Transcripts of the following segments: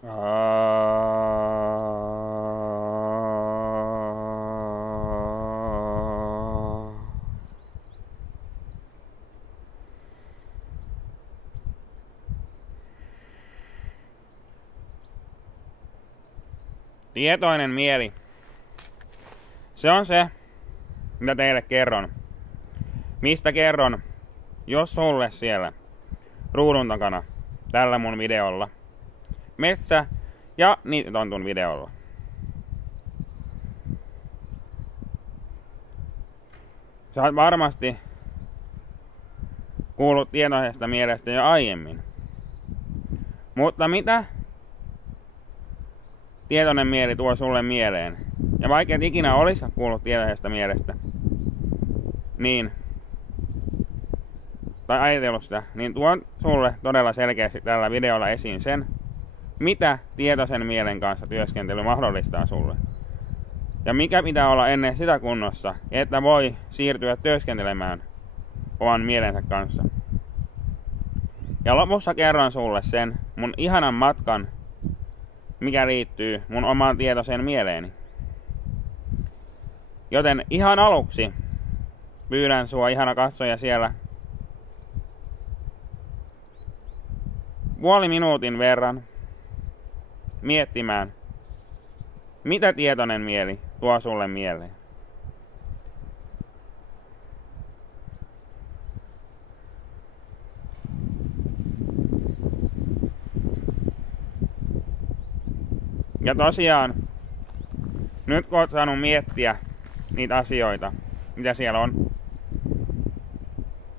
Tietoinen mieli. Se on se, mitä teille kerron. Mistä kerron, jos sulle siellä ruudun takana tällä mun videolla, metsä- ja niittotontun videolla. Sä oot varmasti kuullut tietoisesta mielestä jo aiemmin. Mutta mitä tietoinen mieli tuo sulle mieleen? Ja vaikka et ikinä olisi kuullut tietoisesta mielestä, niin, tai ajatellut sitä, niin tuon sulle todella selkeästi tällä videolla esiin sen, mitä tietoisen mielen kanssa työskentely mahdollistaa sulle. Ja mikä pitää olla ennen sitä kunnossa, että voi siirtyä työskentelemään oman mielensä kanssa. Ja lopussa kerron sulle sen mun ihanan matkan, mikä liittyy mun omaan tietoiseen mieleeni. Joten ihan aluksi pyydän sua, ihana katsoja siellä, puoli minuutin verran miettimään, mitä tietoinen mieli tuo sulle mieleen. Ja tosiaan, nyt kun oot saanut miettiä niitä asioita, mitä siellä on,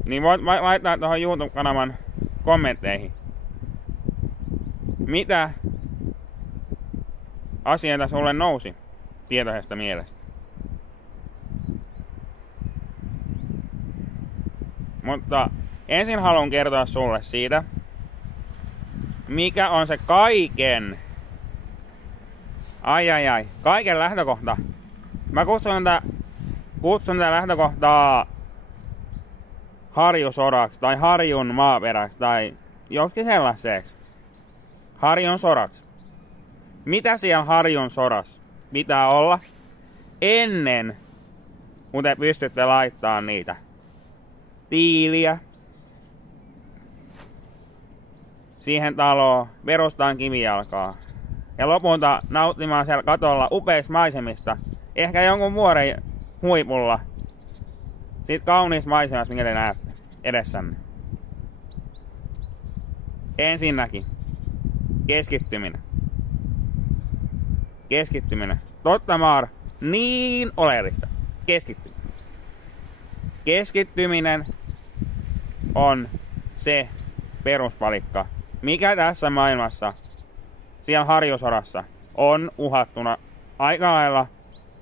niin voit laittaa tuohon YouTube-kanavan kommentteihin, mitä asioita sulle nousi tietoisesta mielestä. Mutta ensin haluan kertoa sulle siitä, mikä on se kaiken kaiken lähtökohta. Mä kutsun tätä lähtökohtaa harjusoraksi tai harjun maaperäksi tai joksikin sellaiseksi. Harjun soraksi. Mitä siellä harjun sorassa pitää olla ennen kun te pystytte laittamaan niitä tiiliä siihen taloon, perustaan kivijalkaa ja lopulta nauttimaan siellä katolla upeista maisemista, ehkä jonkun vuoren huipulla, siitä kauniista maisemasta, minkä te näette edessänne. Ensinnäkin keskittyminen. Keskittyminen. Totta maar, niin oleellista. Keskittyminen. Keskittyminen on se peruspalikka, mikä tässä maailmassa, siellä harjusorassa, on uhattuna aika lailla,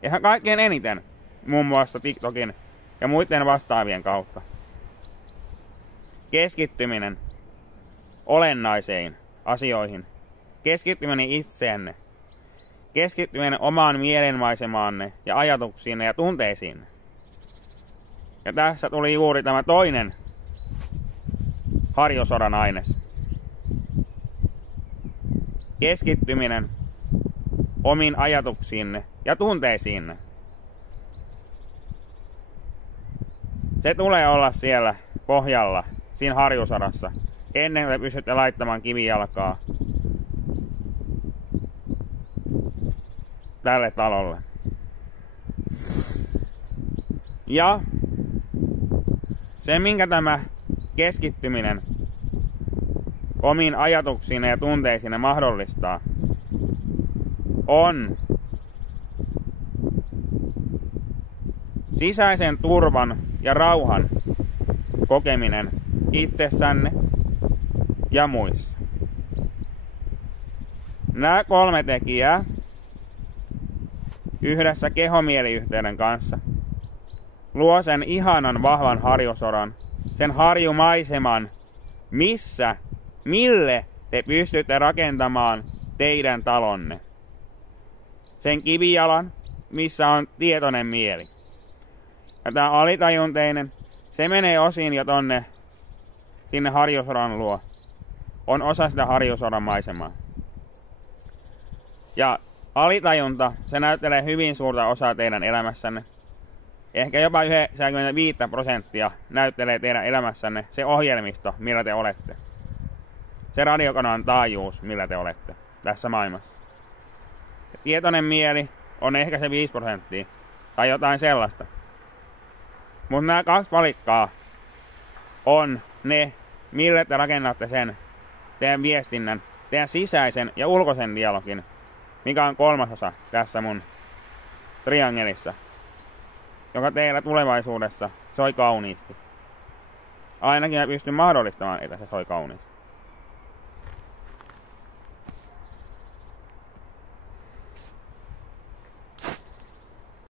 ihan kaikkein eniten, muun muassa TikTokin ja muiden vastaavien kautta. Keskittyminen olennaisiin asioihin. Keskittyminen itseenne. Keskittyminen omaan mielenmaisemaanne ja ajatuksiinne ja tunteisiinne. Ja tässä tuli juuri tämä toinen harjusoran aines. Keskittyminen omiin ajatuksiinne ja tunteisiinne. Se tulee olla siellä pohjalla, siinä harjusorassa, ennen kuin te pystytte laittamaan kivijalkaa tälle talolle. Ja se, minkä tämä keskittyminen omiin ajatuksiin ja tunteisiin mahdollistaa, on sisäisen turvan ja rauhan kokeminen itsessänne ja muissa. Nämä 3 tekijää yhdessä kehomieliyhteyden kanssa luo sen ihanan vahvan harjusoran, sen harjumaiseman, mille te pystytte rakentamaan teidän talonne. Sen kivijalan, missä on tietoinen mieli. Ja tämä alitajunteinen, se menee osin jo sinne harjusoran luo. On osa sitä harjusoran maisemaa. Ja alitajunta, se näyttelee hyvin suurta osaa teidän elämässänne. Ehkä jopa 95% näyttelee teidän elämässänne se ohjelmisto, millä te olette. Se radiokanavan taajuus, millä te olette tässä maailmassa. Ja tietoinen mieli on ehkä se 5% tai jotain sellaista. Mutta nämä 2 palikkaa on ne, mille te rakennatte sen teidän viestinnän, teidän sisäisen ja ulkoisen dialogin, mikä on 3. tässä mun triangelissa, joka teillä tulevaisuudessa soi kauniisti. Ainakin mä pystyn mahdollistamaan, että se soi kauniisti.